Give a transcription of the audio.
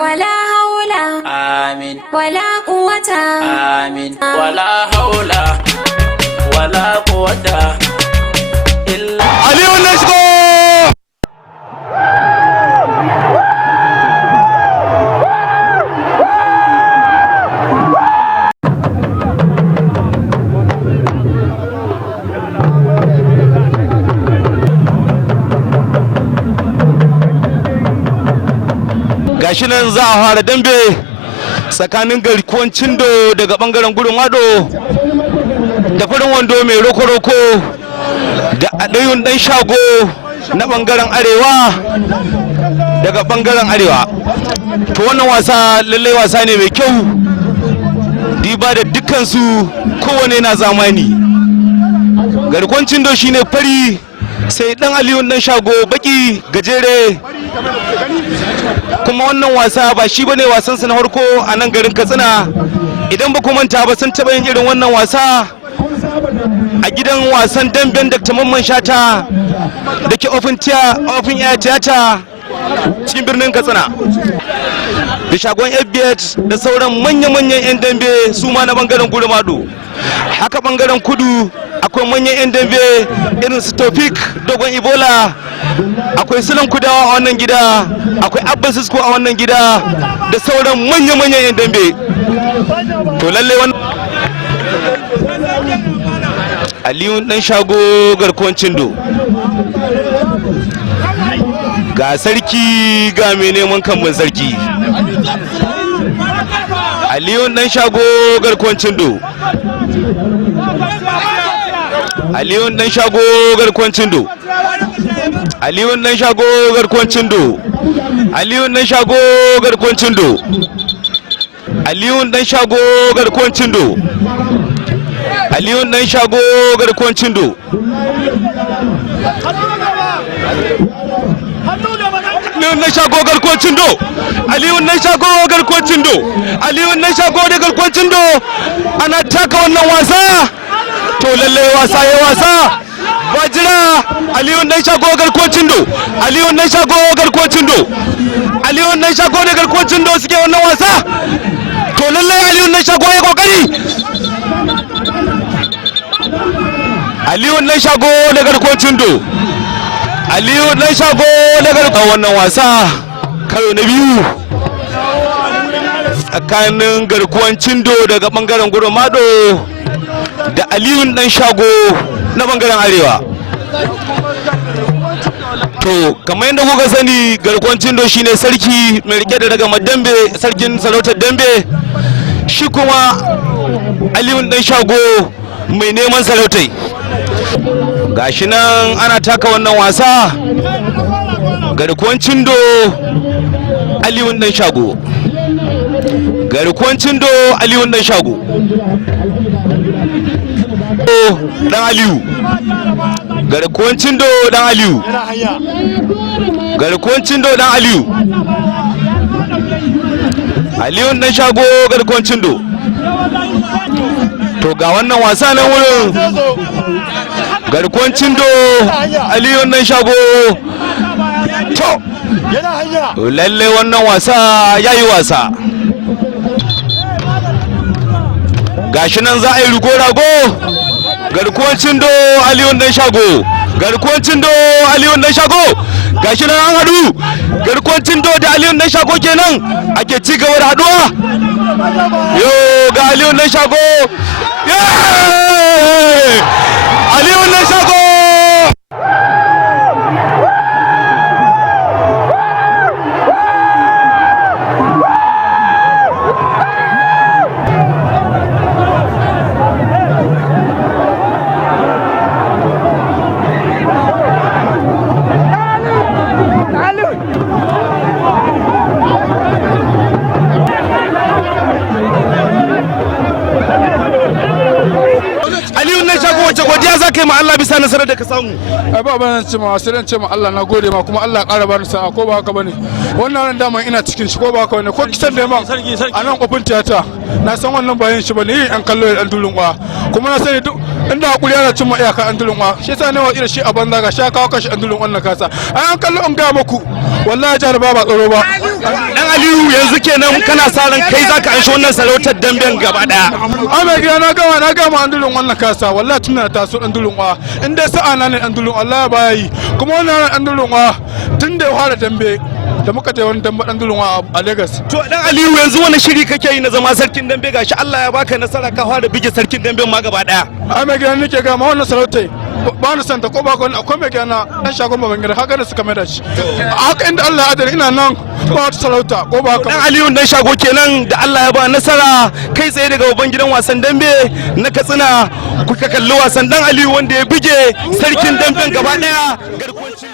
wala haula amin wala quwwata amin wala haula wala quwwata illa Aliyu let's go gashi nan za a fara dambe tsakanin garkuwan cindo daga bangaren gudun ado da farin wando mai roko-roko da adayun dan shago na bangaren arewa daga bangaren arewa. To wannan wasa lallai wasa ne mai kyau diba da dukkansu kowane na zamani. Garkuwan cindo shine fari sai dan aliyun dan shago baki gajere, kuma wannan wasa ba shi bane wasan su na farko a nan garin Katsina. Idan ba ku manta ba sun taɓa yin irin wannan wasa a gidan wasan damben Dr. Mamman Shata da ke ofin air theater cikin birnin Katsina da shagon FBH da sauran manya-manyan 'yan dambe su ma na bangaren gurmado. Haka bangaren kudu akwai manyan 'yan dambe irin su Tofik Dogon Ibola, akwai Sulan Kudawa a wannan gida, akwai Abba Sisko a wannan gida da sauran manya-manyan 'yan dambe. To lalle wannan Aliyu dan shago garkuwan cindo ga sarki ga mai neman kamban sarki. Aliyu dan shago garkuwan cindo, Aliyu dan shago garkuwan cindo, Aliyu dan shago garkuwan cindo, Aliyu dan shago garkuwan cindo, Aliyu dan shago garkuwan cindo, Aliyu dan shago garkuwan cindo. Aliyu dan shago garkuwan cindo, Aliyu dan shago garkuwan cindo, Aliyu dan shago da garkuwan cindo. Ana taka wannan wasa, to lalle wasa ya wasa ba jira. Aliyu dan shago garkuwan cindo, Aliyu dan shago garkuwan cindo, Aliyu dan shago da garkuwan cindo suke wannan wasa, to lalle Aliyu dan shago ya kokari. Aliyu dan shago da garkuwan cindo, Aliyu dan shago da garkuwan wannan wasa karo na biyu tsakanin garkuwan cindo daga bangaren gurmado da Aliyu dan shago na bangaren arewa. To kamar yadda kuka sani garkuwan cindo shine sarki mai rike da daga dambe, sarkin sarautar dambe, shi kuma Aliyu dan shago mai neman sarautai. Gashi nan ana taka wannan wasa, garkuwan cindo Aliyu dan shago, garkuwan cindo Aliyu dan shago, dan Aliyu, garkuwan cindo dan Aliyu, garkuwan cindo dan Aliyu, Aliyu dan shago garkuwan cindo. To ga wannan wasa nan wurin, garkuwan cindo Aliyu dan shago. To lalle wannan wasa yayi wasa. Gashi nan za a yi rugo-rago, garkuwan cindo Aliyu dan shago, garkuwan cindo Aliyu dan shago. Gashi nan an hadu, garkuwan cindo da Aliyu dan shago kenan ake ci gaba da haduwa. Yo ga Aliyu dan shago, Aliyu dan shago. Wace godiya za ka yi ma Allah bisa nasarar da ka samu? Ai ba ban ce ma sai ce ma Allah na gode ma, kuma Allah ya ƙara bani sa'a, ko ba haka bane. Wannan ran dama ina cikin shi, ko ba haka bane. Ko kisan da ma a nan kofin tiyata na san wannan bayan shi bane, yin an kallo da dan tulun kwa, kuma na sani duk inda hakuri yana cin ma iyaka an tulun kwa. Shi yasa ne wa shi a banza ga sha kawo kashi an tulun wannan kasa. Ai an kallo an ga muku wallahi jar ba tsaro ba. Dan Aliyu yanzu yanzu kenan kana sa ran kai zaka anshi wannan sarautar damben gaba daya. Mai gida na gama an dulun wannan kasa wallahi tun na taso dan dulun wa in dai sa'a na ne dan dulun Allah ya bayi kuma wannan dan dulun wa tun da ya fara dambe da muka ta wani dambe dan dulun wa a Lagos. To dan Aliyu yanzu wani shiri kake yi na zama sarkin dambe gashi Allah ya baka nasara ka fara bige sarkin dambe ma gaba daya. Mai gida nake ga ma wannan sarautai ba ni santa ko ba ko akwai mai gida na dan shagon baban gida haka da suka mai da shi. Haka inda Allah ya adana ina nan ba wata sarauta ko ba haka. Dan Aliyu dan shago kenan da Allah ya ba nasara kai tsaye daga babban gidan wasan dambe na Katsina kuka kalli wasan dan Aliyu wanda ya bige sarkin damben gaba daya garkuwancin